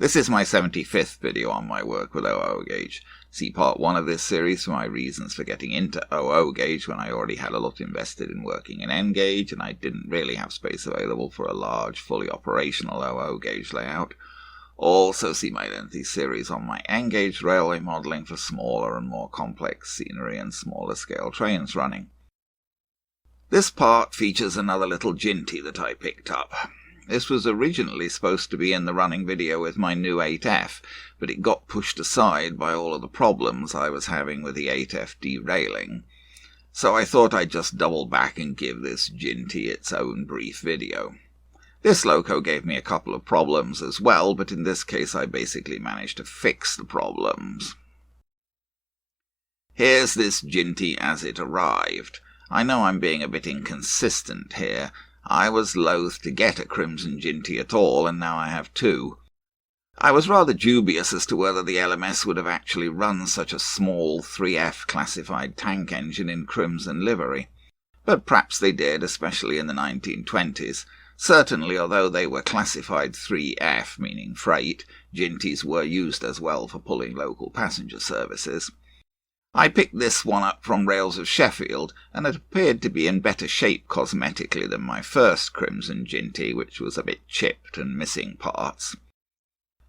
This is my 75th video on my work with OO gauge. See part 1 of this series for my reasons for getting into OO gauge when I already had a lot invested in working in N gauge and I didn't really have space available for a large, fully operational OO gauge layout. Also see my lengthy series on my N gauge railway modelling for smaller and more complex scenery and smaller scale trains running. This part features another little Jinty that I picked up. This was originally supposed to be in the running video with my new 8F, but it got pushed aside by all of the problems I was having with the 8F derailing. So I thought I'd just double back and give this Jinty its own brief video. This loco gave me a couple of problems as well, but in this case I basically managed to fix the problems. Here's this Jinty as it arrived. I know I'm being a bit inconsistent here. I was loath to get a Crimson Jinty at all, and now I have two. I was rather dubious as to whether the LMS would have actually run such a small 3F classified tank engine in crimson livery. But perhaps they did, especially in the 1920s. Certainly, although they were classified 3F, meaning freight, Jintys were used as well for pulling local passenger services. I picked this one up from Rails of Sheffield, and it appeared to be in better shape cosmetically than my first Crimson Jinty, which was a bit chipped and missing parts.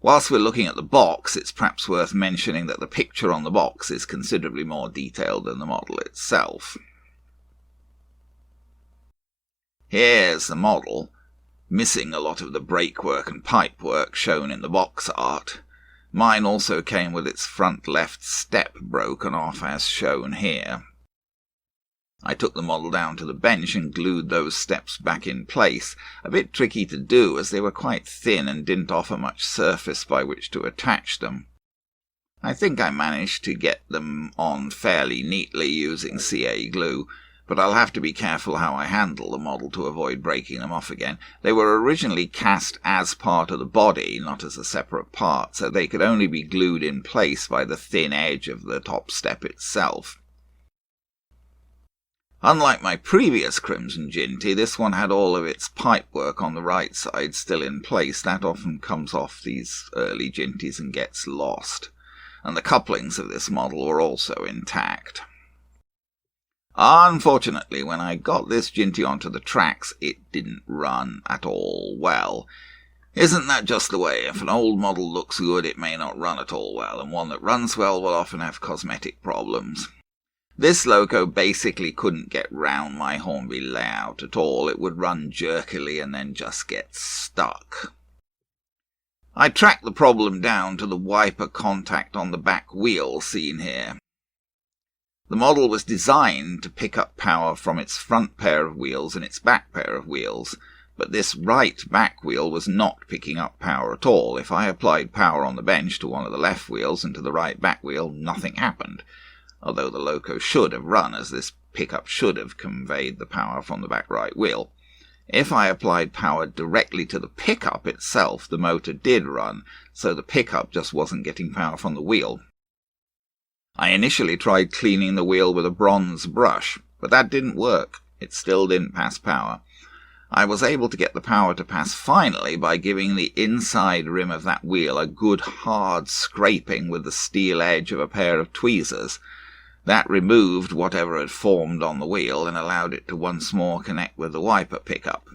Whilst we're looking at the box, it's perhaps worth mentioning that the picture on the box is considerably more detailed than the model itself. Here's the model, missing a lot of the brakework and pipework shown in the box art. Mine also came with its front left step broken off as shown here. I took the model down to the bench and glued those steps back in place, a bit tricky to do as they were quite thin and didn't offer much surface by which to attach them. I think I managed to get them on fairly neatly using CA glue, but I'll have to be careful how I handle the model to avoid breaking them off again. They were originally cast as part of the body, not as a separate part, so they could only be glued in place by the thin edge of the top step itself. Unlike my previous Crimson Jinty, this one had all of its pipework on the right side still in place. That often comes off these early Jintys and gets lost. And the couplings of this model were also intact. Unfortunately, when I got this Jinty onto the tracks, it didn't run at all well. Isn't that just the way? If an old model looks good, it may not run at all well, and one that runs well will often have cosmetic problems. This loco basically couldn't get round my Hornby layout at all. It would run jerkily and then just get stuck. I tracked the problem down to the wiper contact on the back wheel seen here. The model was designed to pick up power from its front pair of wheels and its back pair of wheels, but this right back wheel was not picking up power at all. If I applied power on the bench to one of the left wheels and to the right back wheel, nothing happened, although the loco should have run, as this pickup should have conveyed the power from the back right wheel. If I applied power directly to the pickup itself, the motor did run, so the pickup just wasn't getting power from the wheel. I initially tried cleaning the wheel with a bronze brush, but that didn't work. It still didn't pass power. I was able to get the power to pass finally by giving the inside rim of that wheel a good hard scraping with the steel edge of a pair of tweezers. That removed whatever had formed on the wheel and allowed it to once more connect with the wiper pickup.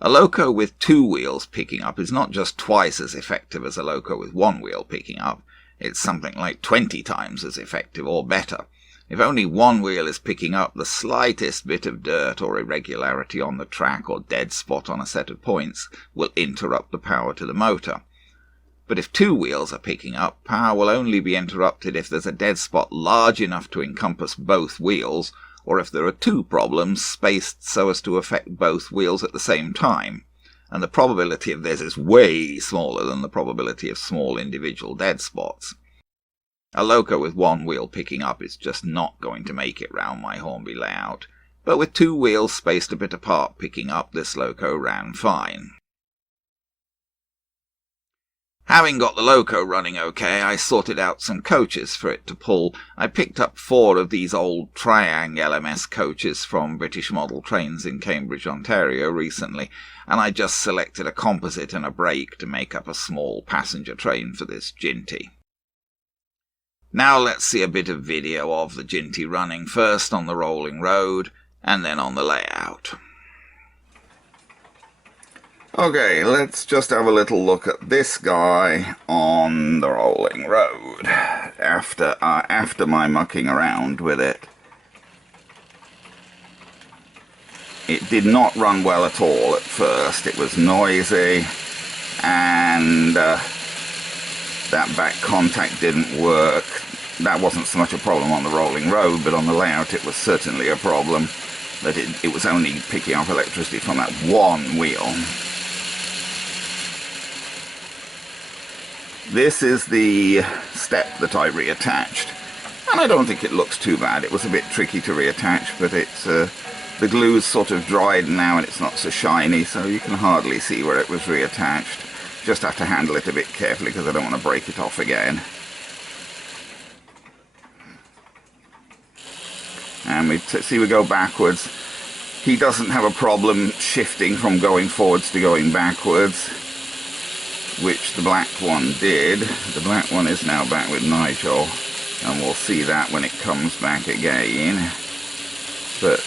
A loco with two wheels picking up is not just twice as effective as a loco with one wheel picking up. It's something like 20 times as effective or better. If only one wheel is picking up, the slightest bit of dirt or irregularity on the track or dead spot on a set of points will interrupt the power to the motor. But if two wheels are picking up, power will only be interrupted if there's a dead spot large enough to encompass both wheels, or if there are two problems spaced so as to affect both wheels at the same time. And the probability of this is way smaller than the probability of small individual dead spots. A loco with one wheel picking up is just not going to make it round my Hornby layout, but with two wheels spaced a bit apart picking up, this loco ran fine. Having got the loco running okay, I sorted out some coaches for it to pull. I picked up 4 of these old Triangle LMS coaches from British Model Trains in Cambridge, Ontario recently, and I just selected a composite and a brake to make up a small passenger train for this Jinty. Now let's see a bit of video of the Jinty running, first on the rolling road and then on the layout. Okay, let's just have a little look at this guy on the rolling road after my mucking around with it. It did not run well at all at first. It was noisy, and that back contact didn't work. That wasn't so much a problem on the rolling road, but on the layout it was certainly a problem that it was only picking up electricity from that one wheel. This is the step that I reattached, and I don't think it looks too bad. It was a bit tricky to reattach, but it's the glue's sort of dried now and it's not so shiny, so you can hardly see where it was reattached. Just have to handle it a bit carefully because I don't want to break it off again. And we go backwards. He doesn't have a problem shifting from going forwards to going backwards, which the black one did. The black one is now back with Nigel, and we'll see that when it comes back again. But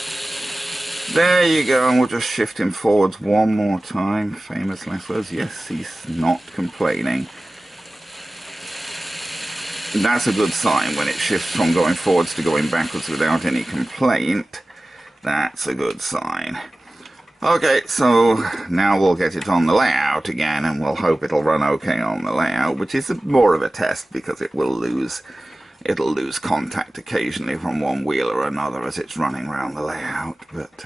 there you go, and we'll just shift him forwards one more time. Famous last words. Yes, he's not complaining. That's a good sign when it shifts from going forwards to going backwards without any complaint. That's a good sign. Okay, so now we'll get it on the layout again, and we'll hope it'll run okay on the layout, which is more of a test because it'll lose contact occasionally from one wheel or another as it's running around the layout. But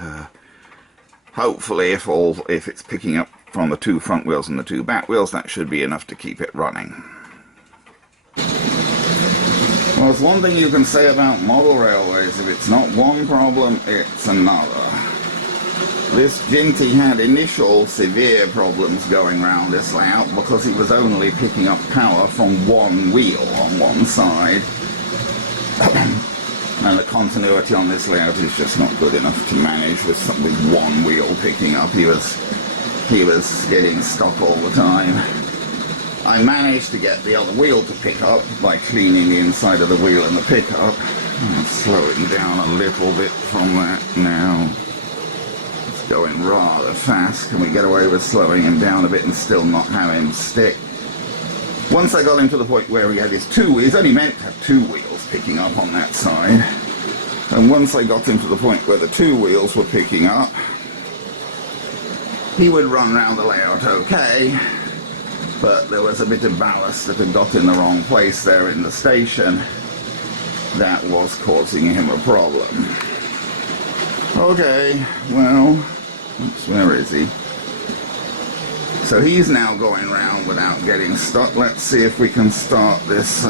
hopefully, if it's picking up from the 2 front wheels and the 2 back wheels, that should be enough to keep it running. Well, it's one thing you can say about model railways: if it's not one problem, it's another. This Jinty had initial severe problems going around this layout because he was only picking up power from one wheel on one side. And the continuity on this layout is just not good enough to manage with one wheel picking up. He was getting stuck all the time. I managed to get the other wheel to pick up by cleaning the inside of the wheel in the pickup. I'm slowing down a little bit from that now. Going rather fast. Can we get away with slowing him down a bit and still not have him stick? Once I got him to the point where he had his 2 wheels, he's only meant to have 2 wheels picking up on that side. And once I got him to the point where the 2 wheels were picking up, he would run around the layout okay, but there was a bit of ballast that had got in the wrong place there in the station that was causing him a problem. Okay, well, oops, where is he? So he's now going round without getting stuck. Let's see if we can start this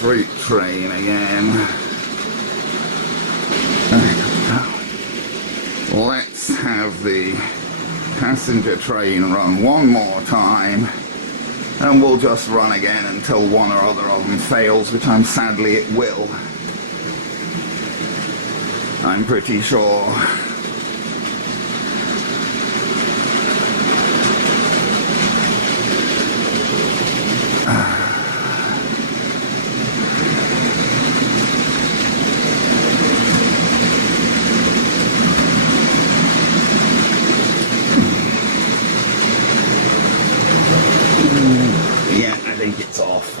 freight train again. Let's have the passenger train run one more time, and we'll just run again until one or other of them fails, which sadly it will. I'm pretty sure. Yeah, I think it's off.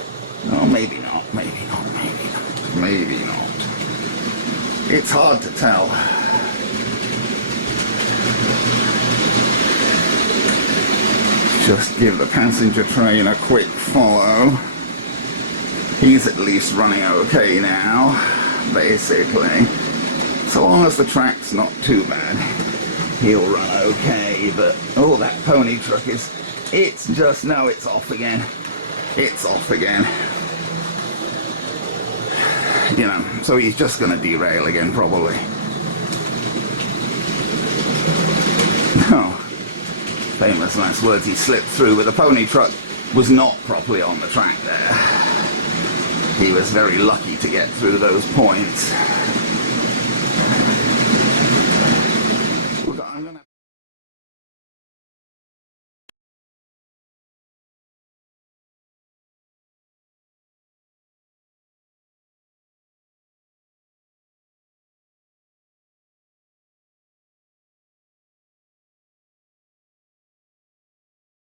Oh, maybe not, maybe not, maybe not, maybe not. It's hard to tell. Just give the passenger train a quick follow. He's at least running okay now, basically. So long as the track's not too bad, he'll run okay. But, oh, that pony truck it's just, no, it's off again. It's off again. You know, so he's just going to derail again, probably. Oh, famous last words, he slipped through, but the pony truck was not properly on the track there. He was very lucky to get through those points.